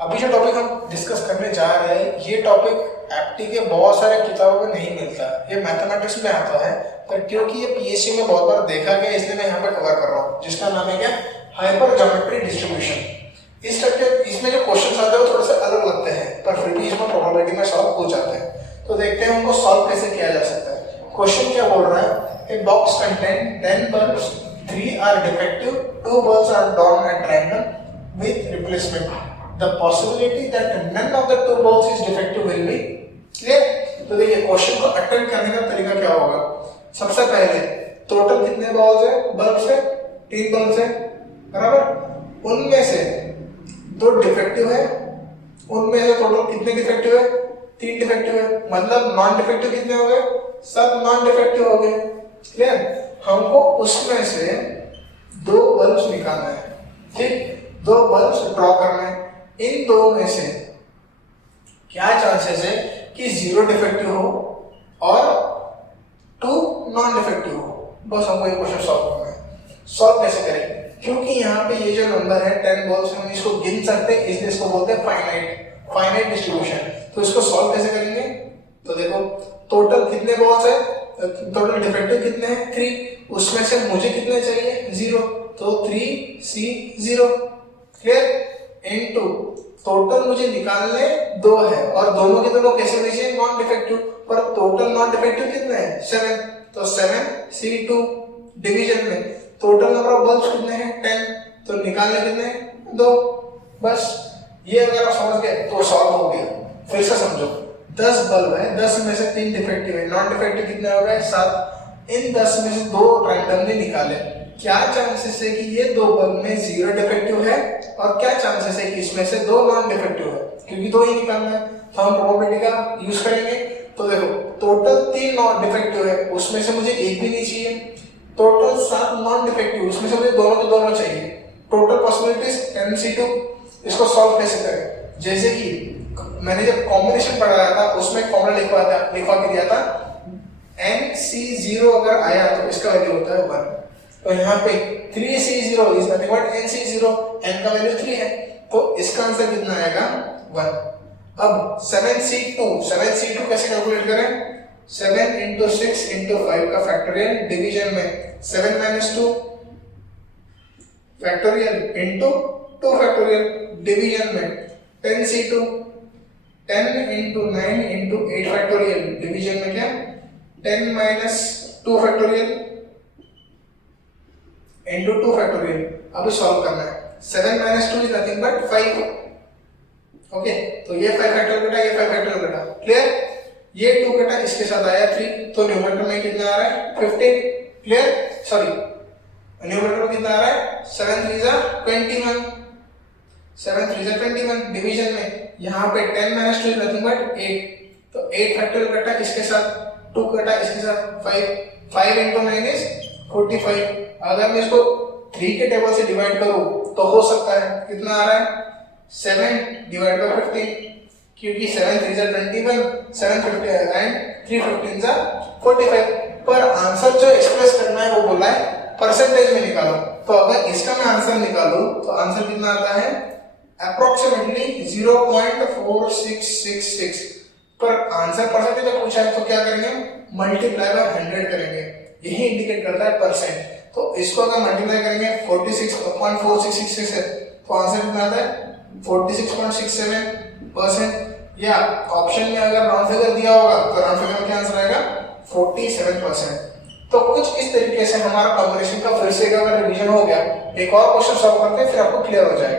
अभी जो टॉपिक हम डिस्कस करने जा रहे हैं ये टॉपिक एप्टी के बहुत सारे किताबों में नहीं मिलता, ये मैथमेटिक्स में आता है, पर क्योंकि ये पीएससी में बहुत बार देखा गया इसलिए मैं यहाँ पे कवर कर रहा हूँ, जिसका नाम है क्या, हाइपर ज्योमेट्री डिस्ट्रीब्यूशन। इस टाइप के इसमें जो क्वेश्चन आते हैं वो थोड़े से अलग लगते हैं, पर फिर भी इसमें प्रोबेबिलिटी में सॉल्व हो जाते हैं। तो देखते हैं उनको सॉल्व कैसे किया जा सकता है। क्वेश्चन क्या बोल रहा है, a box contain 10 bulbs, 3 are defective, 2 bulbs are drawn at random with replacement. The possibility that none of the 2 bulbs is defective will be clear। तो देखिए क्वेश्चन को अटेम्प्ट करने का तरीका क्या होगा। सबसे पहले टोटल कितने बल्ब्स है, बल्ब्स है 3 बल्ब्स है बराबर, उनमें से 2 डिफेक्टिव है, उनमें से टोटल कितने डिफेक्टिव है, 3 डिफेक्टिव है, मतलब नॉन डिफेक्टिव कितने हो गए, सब नॉन डिफेक्टिव हो गए। क्लियर, हमको उसमें से 2 बल्ब्स निकालना है, ठीक, 2 बल्ब्स ड्रॉ करना है। इन दो में से क्या चांसेस है कि 0 डिफेक्टिव हो और 2 नॉन डिफेक्टिव हो। बस हमको ये क्वेश्चन सॉल्व करना है। सॉल्व कैसे करेंगे, क्योंकि यहाँ पे ये जो नंबर है 10 बल्ब्स, हम इसको गिन सकते हैं, इसलिए इसको बोलते हैं फाइनाइट डिस्ट्रीब्यूशन। तो इसको सॉल्व कैसे करेंगे, तो देखो टोटल कितने बल्ब्स है, टोटल डिफेक्टिव कितने हैं 3, उसमें से मुझे कितने चाहिए 0, तो 3C0। क्लियर, इनटू टोटल मुझे निकालने 2 है और दोनों के दोनों कैसे भेजिए, नॉन डिफेक्टिव, पर टोटल नॉन डिफेक्टिव कितने हैं 7, तो 7C2 डिवीजन में टोटल नंबर ऑफ बल्ब्स कितने हैं 10, तो निकालने कितने हैं 2। बस ये अगर आप समझ गए तो सॉल्व हो गया। फिर से समझो, 10 बल्ब है, 10 में से 3 डिफेक्टिव है, नॉन डिफेक्टिव कितने हो गए 7, इन 10 में से 2 रैंडमली निकाले। क्या चांसेस है कि ये 2 बल्ब में 0 डिफेक्टिव है और क्या चांसेस है कि इसमें से 2 नॉन डिफेक्टिव है, क्योंकि 2 ही निकालना है, तो हम प्रोबेबिलिटी का यूज करेंगे। तो देखो टोटल 3 नॉन डिफेक्टिव है, उसमें से मुझे एक भी नहीं चाहिए, टोटल 7 नॉन डिफेक्टिव, उसमें से मुझे दोनों के दोनों चाहिए, टोटल पॉसिबिलिटीज 10C2। इसको सॉल्व कैसे करें, जैसे कि मैंने जब कॉम्बिनेशन पढ़ाया था उसमें एक फॉर्मूला लिखवा के दिया था, NC0 अगर आया तो इसका वैल्यू होता है 1, तो यहाँ पे 3C0 is nothing but NC0, n का वैल्यू 3 है, तो इसका आंसर कितना आएगा 1। अब 7C2 कैसे कैलकुलेट करें, 7 into 6 into 5 का फैक्टोरियल डिवीजन में 7 - 2 फैक्टोरियल into 2 फैक्टोरियल डिवीजन में 10C2, 10 into 9 into 8 factorial division में क्या 10 - 2 फैक्टोरियल into 2 फैक्टोरियल। अब सॉल्व करना है, 7 - 2 इज नथिंग बट 5। ओके, तो ये 5 फैक्टोरियल कटा, ये 5 फैक्टोरियल कटा। क्लियर, ये 2 कटा, इसके साथ आया 3, तो न्यूमरेटर में कितना आ रहा है 15। क्लियर, सॉरी न्यूमरेटर में कितना आ रहा है 7 3 जा 21, 7 3 जा 21 डिवीजन में यहाँ पे 10 - 2 इज नथिंग बट 8, तो 8 फैक्टोरियल कटा, इसके साथ 2 कटा, इसके साथ 5 into 9 इज 45। अगर मैं इसको 3 के टेबल से डिवाइड करूं तो हो सकता है कितना आ रहा है 7 डिवाइड बाय 15, क्योंकि 7 3 जा 21, 7 50 एंड 3 15 जा 45। पर आंसर जो एक्सप्रेस करना है वो बोला है परसेंटेज में निकालो, तो अगर इसका मैं आंसर निकालूं तो आंसर कितना आता है अप्रोक्सीमेटली 0.4666। पर आंसर परसेंटेज में पूछा है तो क्या करेंगे, मल्टीप्लाई बाय 100 करेंगे, यही इंडिकेट करता है परसेंट। तो इसको अगर मल्टीप्लाई करेंगे 46.4666 है तो आंसर कितना आता है 46.67%, या ऑप्शन में अगर राउंड फिगर दिया होगा तो राउंड फिगर में क्या आंसर आएगा 47%। तो कुछ इस तरीके से हमारा कॉम्बिनेशन का फिर से एक अगर रिवीजन हो गया, एक और क्वेश्चन सॉल्व करते हैं फिर आपको क्लियर हो जाएगा।